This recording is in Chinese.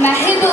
买黑豆